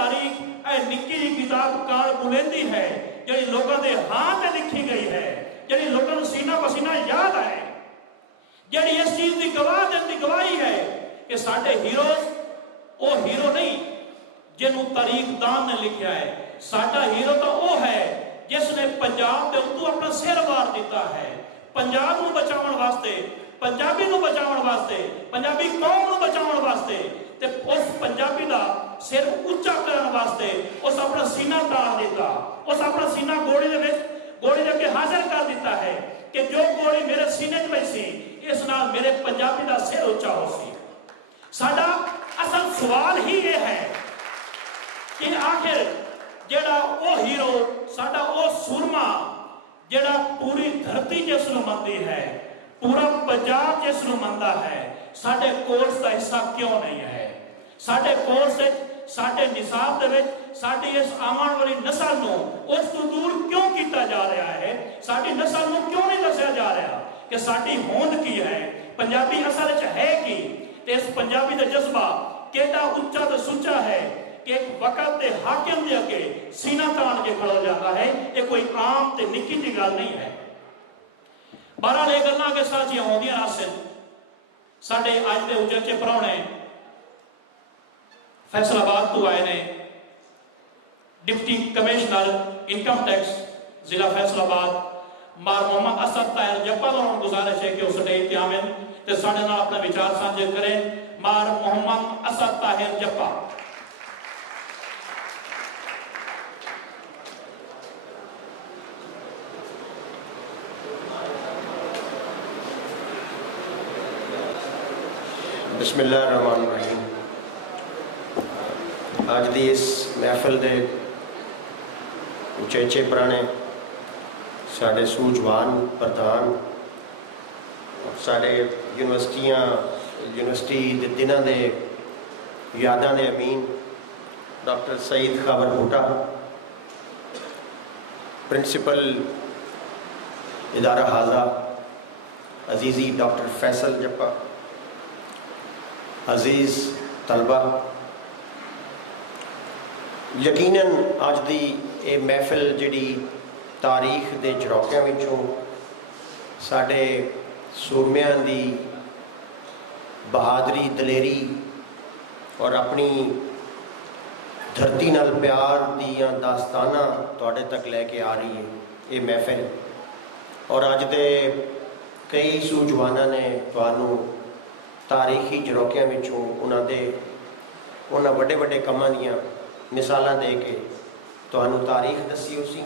तारीख निक्की जी किताब काल बुलंदी है जी लोगों के हाथ से लिखी गई है, जी लोगों को सीना पसीना याद है, जी इस चीज की गवाही है कि साडे हीरोज वो हीरो नहीं जिन्हों तारीख दान ने लिखा है। साडा हीरो तो वो है जिसने पंजाब के उत्तों अपना सिर वार दिता है, पंजाब को बचाने वास्ते, पंजाबी को बचाने वास्ते, पंजाबी कौम को बचाने वास्ते, ते उस पंजाबी का सिर उच्चा करने वास्ते उस अपना सीना तार दिता, उस अपना सीना गोली के अगे हाजिर कर दिता है कि जो गोली मेरे सीने में सी इस नाल मेरे पंजाबी का सिर उच्चा हो सी। साडा असल सवाल ही ये है कि आखिर जेड़ा वो हीरो साडा वो सुरमा जेड़ा पूरी धरती जिसनों मनदी है, पूरा पंजाब जिसनों मनदा है, साडे कोर्स का हिस्सा क्यों नहीं है? साडे कोर्स साडे निसाब दे विच साडी इस आने वाली नस्ल नूं उस तो दूर क्यों किया जा रहा है? साडी नस्ल नूं क्यों नहीं दस्या जा रहा कि साडी होंद की है, पंजाबी असल च है की, ते इस पंजाबी दा जज्बा केड़ा उच्चा ते सुच्चा है कि एक वक्त के हाकिम के अगे सीना तान के खड़ो जाता है। ये कोई आम ते निक्की जी गल नहीं है। बहरहाल ये गल्लां के साथ आउंदियां रासिन साडे अज दे उचेचे प्राहुणे फैसलाबाद तो आए ने डिप्टी कमिश्नर इनकम टैक्स जिला फैसलाबाद मार मोहम्मद असद ताहिर जप्पा तो गुजारिश है कि उस स्टेज ते आवें ते साडे नाल अपना विचार साझे करें। मार मोहम्मद असद ताहिर जप्पा। बिस्मिल्लाहिर्रहमानिर्रहीम। आज दी इस महफिल दे उचेचे पुराने साढ़े सूझवान प्रधान साढ़े यूनिवर्सिटी दे दिनां दे यादां दे अमीन डॉक्टर सईद खावर बूटा, प्रिंसिपल इदारा हाजा अजीज़ी डॉक्टर फैसल जप्पा, अजीज़ तलबा, यकीनन अज दी ये महफिल जिहड़ी तारीख दे झरोकियां विचों साडे सूरमियां दी बहादरी दलेरी और अपनी धरती नाल प्यार दियां दास्ताना तुहाडे तक लैके आ रही है ये महफिल। और अज दे कई सूझवाना ने तुहानूं तारीखी झरोकियां विचों उन्हां वड्डे वड्डे कामां दियां मिसालां दे के तुहानूं तारीख दसी हो सी।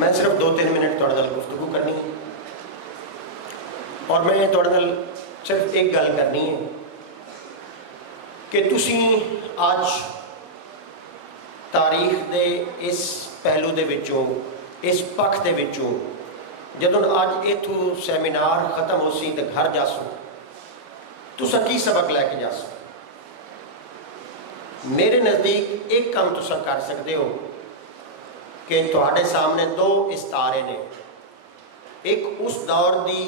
मैं सिर्फ 2-3 मिनट तुहाडे नाल गुफ्तगू करनी है और मैं तुहाडे नाल सिर्फ एक गल करनी है कि तुसीं अज तारीख दे इस पहलू दे विचों इस पक्ष दे विचों जदों अज इथों सैमीनार खत्म हो सी तो घर जासो तुसां की सबक लैके जासो। मेरे नज़दीक एक काम तुसां कर सकते हो कि तुहाडे सामने 2 इस्तारे ने। एक उस दौर दी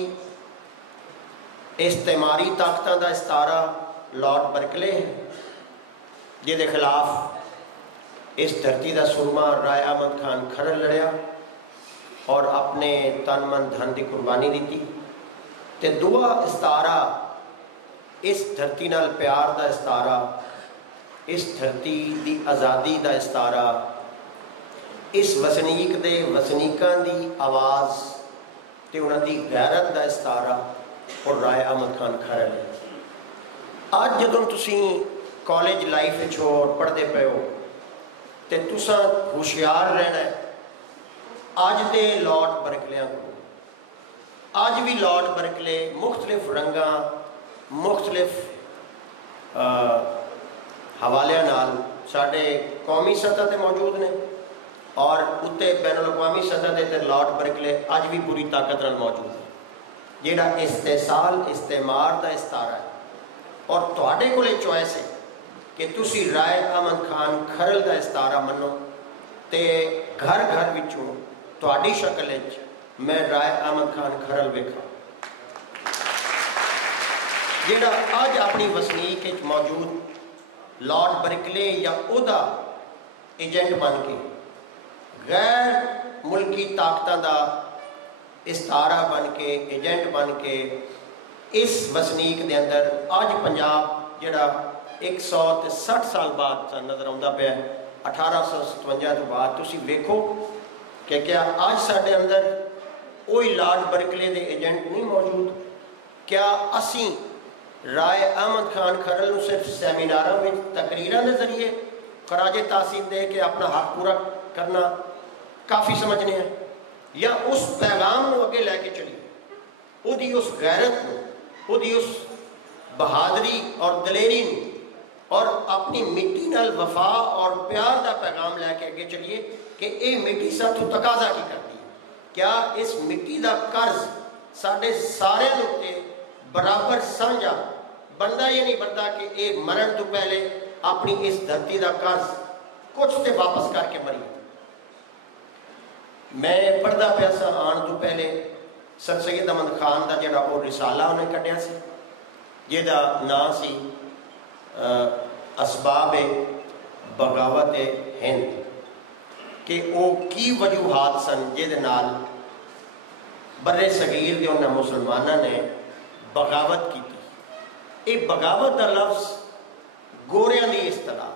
इस्तेमारी ताकतां दा इस्तारा लॉर्ड बर्कले है जिहदे खिलाफ इस धरती का सुरमा राय अहमद खान खरल लड़िया और अपने तन मन धन की कुर्बानी दी। ते दूआ इस्तारा इस धरती नाल प्यार का इस्तारा, इस धरती की आज़ादी का इस्तारा, इस वसनीक दे वसनीकां दी आवाज़ ते उन्हां दी गैरत का इस्तारा और राय अहमद खान खरल। अज जदों तुसीं कॉलेज लाइफ हो पढ़ते पे हो तो तुसां होशियार रहना है। अज दे लॉर्ड बर्कलियां को अज भी लॉर्ड बर्कले मुख्तलिफ रंगां मुख्तलिफ हवाले नाल साडे कौमी सतह ते मौजूद ने और उत्ते बैनुल अक़वामी सतह ते लॉर्ड बर्कले अज भी पूरी ताकत नाल मौजूद है जिहड़ा इस्तेसाल इस्तेमार का इस्तारा है। और तुहाडे कोले चॉइस है कि तुसी राय अहमद खान खरल का इस्तारा मनो ते घर घर विचों तुहाडी शक्ल विच मैं राय अहमद खान खरल वेखा जिहड़ा अज अपनी वसनीक मौजूद लॉर्ड बर्कले या उहदा एजेंट बन के गैर मुल्की ताकतां दा इस्तारा बन के एजेंट बन के इस वसनीक दे अंदर अज पंजाब जिहड़ा 160 साल बाद नज़र आउंदा पिया 1857 तो बाद तुसीं वेखो कि क्या अज साडे अंदर वही लॉर्ड बर्कले दे एजेंट नहीं मौजूद। क्या असीं राय अहमद खान खरल नूं सिर्फ सैमीनारां में तकरीरां के जरिए खराजे तासीम दे के अपना हक पूरा करना काफ़ी समझने हैं, या उस पैगाम को अगे लैके चलिए उहदी उस गैरत नूं, उहदी उस बहादरी और दलेरी नूं और अपनी मिट्टी नाल वफा और प्यार का पैगाम लैके अगे चलिए कि ये मिट्टी साथों तकाजा की करती है। क्या इस मिट्टी का कर्ज साढ़े सारे उत्ते बराबर साझा बनता या नहीं बनता कि ये मरण तो पहले अपनी इस धरती का कर्ज कुछ तो वापस करके मरी। मैं पढ़ता पाया सा आने तो पहले सर सैयद अहमद खान का जोड़ा वो रिसाला उन्हें कढ़िया से जिहदा नाम सी असबाब बगावत हिंद कि वो की वजूहात सन जिहदे नाल बर्रे सगीर के उन्होंने मुसलमानों ने बगावत की। ये बगावत का लफ्ज़ गोरियां की इस्तलाह।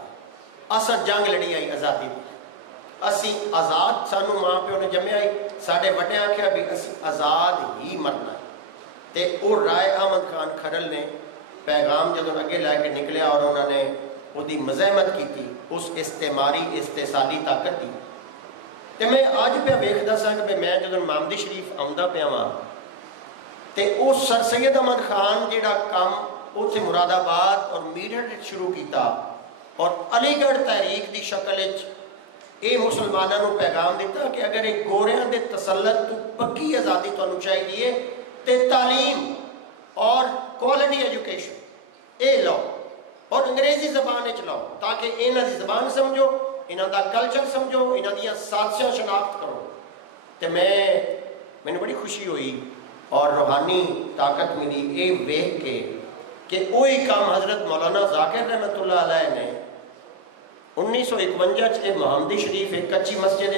असा जंग लड़ी आई आज़ादी की, असी आज़ाद सानू माँ प्यो ने जम्मिया ही साढ़े वड्डे आख्या भी असी आज़ाद ही मरना है। तो वो राय अहमद खान खरल ने पैगाम जदों अगे लैके निकलिया और उन्होंने उसकी मज़ाहमत की थी उस इस्तेमारी इस्तेसाली ताकत की। तो मैं अज पे वेखदा सा कि मैं जदों मामदी शरीफ आउंदा पिया वां ते उस सर सैयद अहमद खान जिहड़ा काम उत्थे मुरादाबाद और मीरठ शुरू किया और अलीगढ़ तहरीक की शक्ल ये मुसलमानों को पैगाम दिता कि अगर एक गोरियां दे तसल्लत तो पक्की आज़ादी तुहानू चाहिए तो तालीम और क्वालिटी एजुकेशन ये लो और अंग्रेजी जबान लाओ ताकि इन्हां दी जबान समझो, इन्हां दा कल्चर समझो, इन्हां दियां साजिशां शनाख्त करो। तो मैनू बड़ी खुशी हुई और रूहानी ताकत मिली ये वेख के कि वही काम हज़रत मौलाना ज़ाकिर रहमतुल्लाह अलैह ने 1951 मोहम्मदी शरीफ एक कच्ची मस्जिद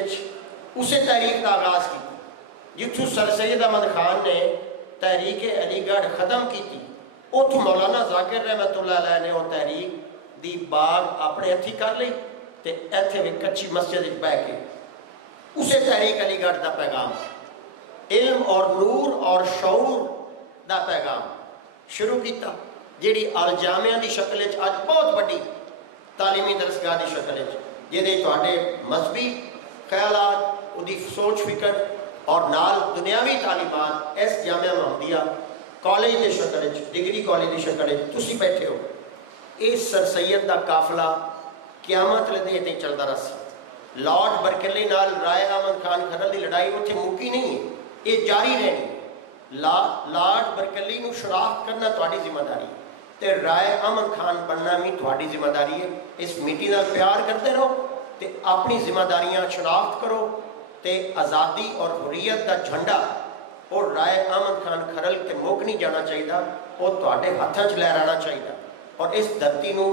उस तहरीक का आगाज़ किया जिथों सर सैयद अहमद खान ने तहरीक अलीगढ़ ख़त्म की। उतों मौलाना ज़ाकिर रहमतुल्लाह अलैह ने वह तहरीक दी बाग अपने हथी कर ली तो इत्थे भी कच्ची मस्जिद बह के उस तहरीक अलीगढ़ का पैगाम इल्म और नूर और शऊर का पैगाम शुरू किया जिहड़ी अल जामिया की शक्ल अज बहुत बड़ी तालीमी दरसगाह की शक्ल जिहदे तुहाडे मजहबी ख्यालात उहदी सोच फिक्र और नाल दुनियावी तालीमात इस जामिया मुहम्मदिया कॉलेज की शक्ल डिग्री कॉलेज की शक्ल तुसीं बैठे हो। इस सर सैयद का काफिला क्यामत लदे ते चलता रहा। लॉर्ड बर्कले नाल राय अहमद खान खरल की लड़ाई उत्थे मुक्की नहीं है, ये जारी रहनी। लॉर्ड बर्कले नूं शनाख्त करना तुहाडी जिम्मेदारी है ते राय अहमद खान बनना भी तुहाडी जिम्मेदारी है। इस मिट्टी नाल प्यार करते रहो ते अपनी जिम्मेदारियां शनाख्त करो ते आज़ादी और हुर्रियत का झंडा और राय अहमद खान खरल के मुक नहीं जाना चाहिए, वो तुहाडे हत्थां 'च लहराना चाहिए। और इस धरती नूं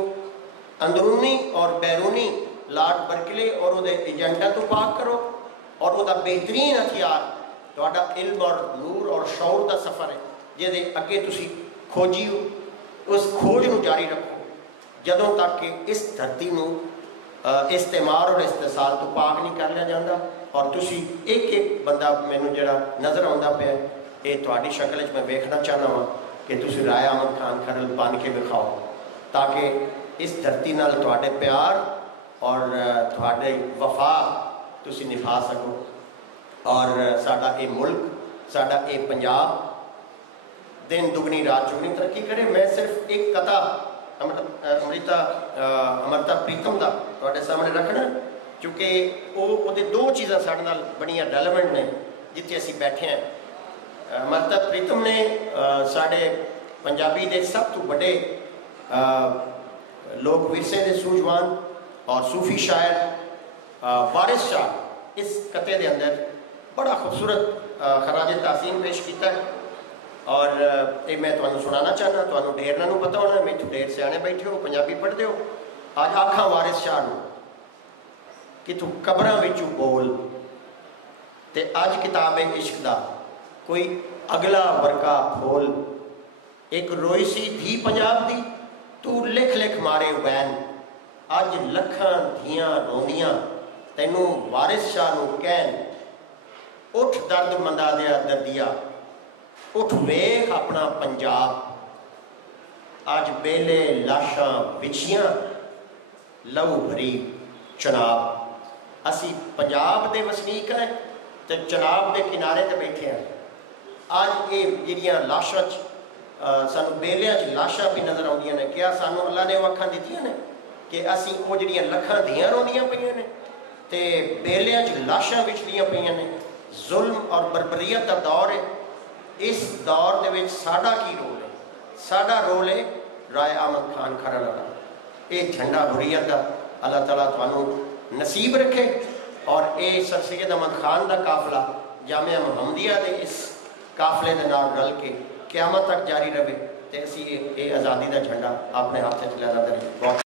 अंदरूनी और बैरूनी लॉर्ड बर्कले और उहदे एजेंटां तो पाक करो और उहदा बेहतरीन हथियार तुहाडा इल्म और नूर और शऊर का सफ़र है जिहदे अगे तुसीं खोजियो। उस खोज नूं जारी रखो जदों तक कि इस धरती नूं इस्तेमार और इस्तेसाल तो पाक नहीं कर लिया जाता। और तुसीं एक एक बंदा मैनूं जिहड़ा नज़र आउंदा पिया ये तुहाडी शक्ल च मैं वेखना चाहना वां कि तुसीं राय अहमद खान खरल बन के विखाओ ताकि इस धरती नाल तुहाडे प्यार और तुहाडे वफा तुसीं निभा सको और साडा ये मुल्क साडा ये पंजाब दिन दुगनी रात चौगनी तरक्की करे। मैं सिर्फ एक कथा अमृता प्रीतम का तुहाडे सामने रखना क्योंकि वो दो चीज़ां साडे नाल बड़ियां रेलेवेंट ने जिथे असीं बैठे हैं। अमृता प्रीतम ने साडे पंजाबी दे सब तो बड़े लोक विरसे के सूझवान और सूफी शायर वारिस शाह इस कते के अंदर बड़ा खूबसूरत खराज ताज़ीम पेश किया है और ये मैं तुहानू सुनाना चाहना। तुहानू ढेर नूं पता होना मैं इत्थों ढेर सियाने बैठे हो पंजाबी पढ़ते हो ਅੱਜ ਆਖਾਂ ਵਾਰਿਸ ਸ਼ਾਹ ਨੂੰ ਕਿ ਤੂੰ ਕਬਰਾਂ ਵਿੱਚੋਂ ਬੋਲ, ਤੇ ਅੱਜ ਕਿਤਾਬ ਇਸ਼ਕ ਦਾ ਕੋਈ ਅਗਲਾ ਵਰਕਾ ਫੋਲ। ਇੱਕ ਰੋਈ ਸੀ ਧੀ ਪੰਜਾਬ ਦੀ, ਤੂੰ ਲਿਖ ਲਿਖ ਮਾਰੇ ਵੈਨ। ਅੱਜ ਲੱਖਾਂ ਧੀਆਂ ਰੋਂਦੀਆਂ ਤੈਨੂੰ ਵਾਰਿਸ ਸ਼ਾਹ ਨੂੰ ਕਹਿਣ, ਉੱਠ ਦਰਦ ਮੰਦਾ ਦਿਆ ਦਰਦੀਆ, ਉੱਠ ਵੇਖ ਆਪਣਾ ਪੰਜਾਬ। ਅੱਜ ਬੇਲੇ ਲਾਸ਼ਾਂ ਵਿਛੀਆਂ, ਲਹੂ ਭਰੀ ਚਨਾਬ। ਅਸੀਂ ਪੰਜਾਬ ਦੇ ਵਸਨੀਕ ਹਾਂ ਤੇ ਚਨਾਬ ਦੇ ਕਿਨਾਰੇ ਤੇ ਬੈਠੇ ਹਾਂ। ਅੱਜ ਇਹ ਜਿਹੜੀਆਂ ਲਾਸ਼ਾਂ 'ਚ ਸਾਨੂੰ ਬੇਲਿਆਂ 'ਚ ਲਾਸ਼ਾਂ ਵੀ ਨਜ਼ਰ ਆਉਂਦੀਆਂ ਨੇ, ਕਿਹਾ ਸਾਨੂੰ ਅੱਲਾ ਨੇ ਉਹ ਅੱਖਾਂ ਦਿੱਤੀਆਂ ਨੇ ਕਿ ਅਸੀਂ ਉਹ ਜਿਹੜੀਆਂ ਲੱਖਾਂ ਧੀਆਂ ਰੋਂਦੀਆਂ ਪਈਆਂ ਨੇ ਤੇ ਬੇਲਿਆਂ 'ਚ ਲਾਸ਼ਾਂ ਵਿਛੜੀਆਂ ਪਈਆਂ ਨੇ। ਜ਼ੁਲਮ ਔਰ ਬਰਬਰੀਅਤ ਦਾ ਦੌਰ ਹੈ। ਇਸ ਦੌਰ ਦੇ ਵਿੱਚ ਸਾਡਾ ਕੀ ਰੋਲ ਹੈ? ਸਾਡਾ ਰੋਲ ਹੈ ਰਾਏ ਅਹਿਮਦ ਖਾਨ ਖਰੜ ਵਾਲਾ। ਇਹ ਝੰਡਾ ਹੁਰੀਅਤ ਦਾ ਅੱਲਾਹ ਤਾਲਾ ਤੁਹਾਨੂੰ ਨਸੀਬ ਰੱਖੇ ਔਰ ਇਹ ਸਰ ਸੈयद अहमद खान ਦਾ ਕਾਫਲਾ ਜਾਮਿਆ ਮੁਹੰਮਦੀਆ ਦੇ ਇਸ ਕਾਫਲੇ ਦੇ ਨਾਲ ਰਲ ਕੇ ਕਿਆਮਤ ਤੱਕ ਜਾਰੀ ਰਹੇ ਤੇ ਅਸੀਂ ਇਹ ਆਜ਼ਾਦੀ ਦਾ ਝੰਡਾ ਆਪਣੇ ਹੱਥ 'ਚ ਲੈਣਾ ਕਰੀਏ।